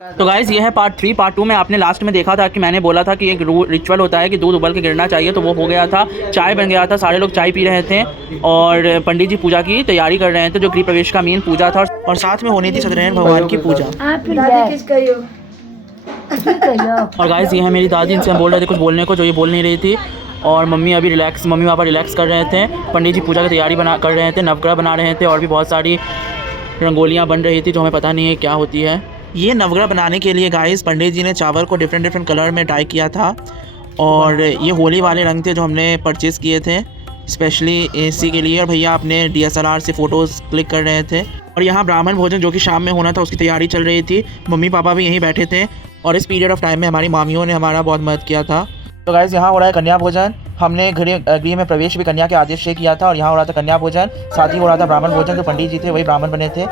तो गाइज़ ये है पार्ट 3। पार्ट 2 में आपने लास्ट में देखा था कि मैंने बोला था कि एक रिचुअल होता है कि दूध उबल के गिरना चाहिए, तो वो हो गया था। चाय बन गया था, सारे लोग चाय पी रहे थे और पंडित जी पूजा की तैयारी कर रहे थे, जो गृह प्रवेश का मेन पूजा था। और साथ में होनी थी सत्यनारायण भगवान की पूजा। और गाइज़ ये है मेरी दादी, इनसे हम बोल रहे थे कुछ बोलने को, जो ये बोल नहीं रही थी। और मम्मी पापा रिलैक्स कर रहे थे। पंडित जी पूजा की तैयारी कर रहे थे, नवग्रह बना रहे थे और भी बहुत सारी रंगोलियाँ बन रही थी जो हमें पता नहीं है क्या होती है। ये नवग्रह बनाने के लिए गाइस पंडित जी ने चावल को डिफरेंट कलर में डाई किया था। और ये होली वाले रंग थे जो हमने परचेज़ किए थे स्पेशली इसी के लिए। और भैया अपने DSLR से फ़ोटोज़ क्लिक कर रहे थे। और यहाँ ब्राह्मण भोजन जो कि शाम में होना था उसकी तैयारी चल रही थी। मम्मी पापा भी यहीं बैठे थे और इस पीरियड ऑफ टाइम में हमारी मामियों ने हमारा बहुत मदद किया था। तो गाइस यहाँ हो रहा है कन्या भोजन। हमने गृह में प्रवेश भी कन्या के आदेश से किया था और यहाँ हो रहा था कन्या भोजन, साथ ही हो रहा था ब्राह्मण भोजन। जो पंडित जी थे वही ब्राह्मण बने थे।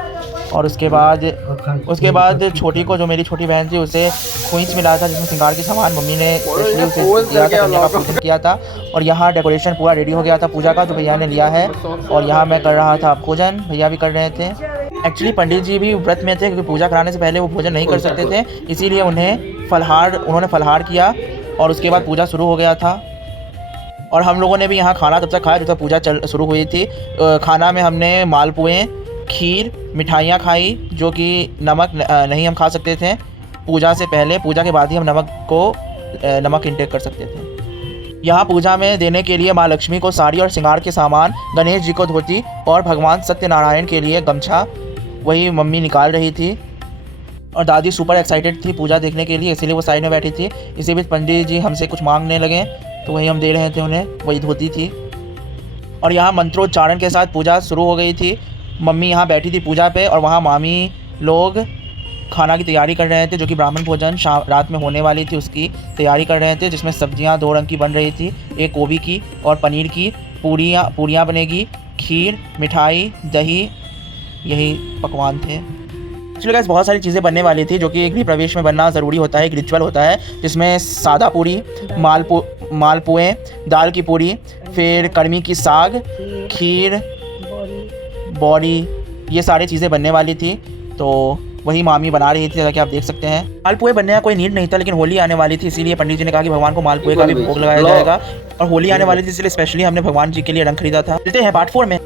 और उसके बाद छोटी को, जो मेरी छोटी बहन थी, उसे खोइंच मिला था जिसमें श्रृंगार के सामान मम्मी ने स्पेशली उसे दिया था, कन्या का पूजन किया था। और यहाँ डेकोरेशन पूरा रेडी हो गया था पूजा का, जो भैया ने लिया है। और यहाँ मैं कर रहा था भोजन, भैया भी कर रहे थे। एक्चुअली पंडित जी भी व्रत में थे क्योंकि पूजा कराने से पहले वो भोजन नहीं कर सकते थे, इसीलिए उन्होंने फलाहार किया और उसके बाद पूजा शुरू हो गया था। और हम लोगों ने भी यहाँ खाना तब तक खाया जब तक पूजा शुरू हुई थी। खाना में हमने मालपुए, खीर, मिठाइयाँ खाई, जो कि नमक नहीं हम खा सकते थे पूजा से पहले। पूजा के बाद ही हम नमक इंटेक कर सकते थे। यहाँ पूजा में देने के लिए माँ लक्ष्मी को साड़ी और श्रृंगार के सामान, गणेश जी को धोती और भगवान सत्यनारायण के लिए गमछा वही मम्मी निकाल रही थी। और दादी सुपर एक्साइटेड थी पूजा देखने के लिए, इसीलिए वो साइड में बैठी थी। इसी बीच पंडित जी हमसे कुछ मांगने लगे तो वही हम दे रहे थे उन्हें, वही धोती थी। और यहाँ मंत्रोच्चारण के साथ पूजा शुरू हो गई थी। मम्मी यहाँ बैठी थी पूजा पे और वहाँ मामी लोग खाना की तैयारी कर रहे थे, जो कि ब्राह्मण भोजन रात में होने वाली थी उसकी तैयारी कर रहे थे, जिसमें सब्जियाँ 2 रंग की बन रही थी, एक गोभी की और पनीर की। पूरियाँ बनेगी, खीर, मिठाई, दही, यही पकवान थे। एक्चुअली गाइस बहुत सारी चीज़ें बनने वाली थी जो कि गृह प्रवेश में बनना ज़रूरी होता है, एक रिचुअल होता है, जिसमें सादा पूरी, मालपुए, दाल की पूरी, फिर कर्मी की साग, खीर, बॉडी, ये सारी चीज़ें बनने वाली थी। तो वही मामी बना रही थी, जैसा कि आप देख सकते हैं। मालपुए बनने का कोई नीड नहीं था, लेकिन होली आने वाली थी इसीलिए पंडित जी ने कहा कि भगवान को मालपुए का भी भोग लगाया जाएगा। और होली आने वाली थी इसलिए स्पेशली हमने भगवान जी के लिए रंग खरीदा था। मिलते हैं पार्ट 4 में।